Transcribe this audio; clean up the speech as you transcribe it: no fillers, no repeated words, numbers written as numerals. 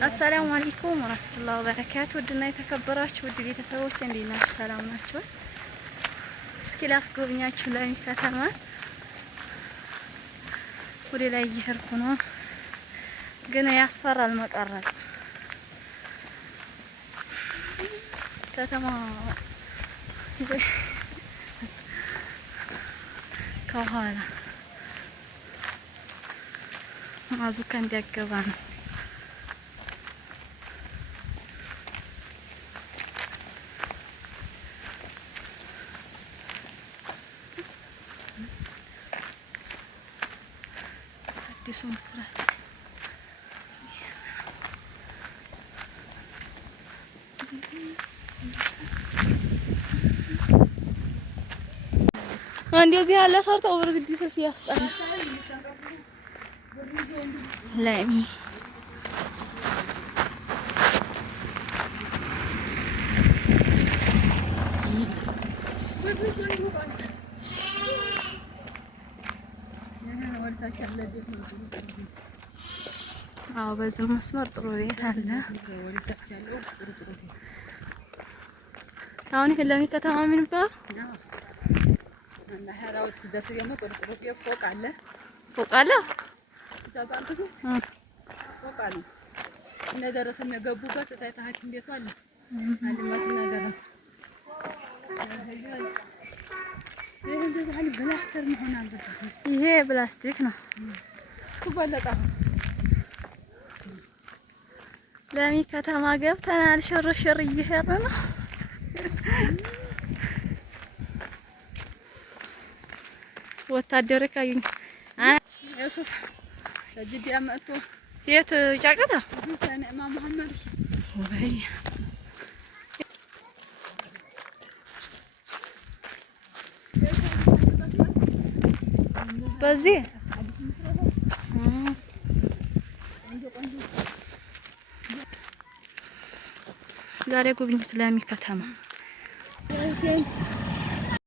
አሰላሙ አለይኩም ወራህመቱላሂ ወበረካቱ። ውድና የተከበራችሁ ውድ ቤተሰቦች እንዴት ናችሁ? ሰላም ናችሁ? እስኪ ላስጎብኛችሁ ለሚ ከተማ ወደ ላይ እየሄድኩ ነው፣ ግን ያስፈራል መቀረጽ። ከተማ ከኋላ ማዙካ እንዲያገባ ነው። አዲሱ መስራት እንደዚህ ያለ ሰርተው ብርግዲስ ሲያስጠላ ለሚ አዎ በዚህ መስመር ጥሩ ቤት አለ። አሁን ይሄ ለሚ ከተማ ምን ይባላል? እና ሀራውት ደስየሞ ጥሩ ቤት ፎቅ አለ። ፎቅ አለ ተባንቱ ፎቅ አለ። እነ ደረሰ የሚገቡበት ታይታ ሐኪም ቤቱ አለ። አልማትና ደረሰ ይሄ እንደዚህ አለ። ብላስተር መሆን አለበት። ይሄ ፕላስቲክ ነው። ሱባለጣ ለሚ ከተማ ገብተናል። ሽርሽር እየሄድን ነው። ወታደር ካዩኝ የሱፍ ጅዲያ መጥቶ የት ጫቀታ ሰነማ መሐመድ ወይ በዚህ ዛሬ ጉብኝት ለሚ ከተማ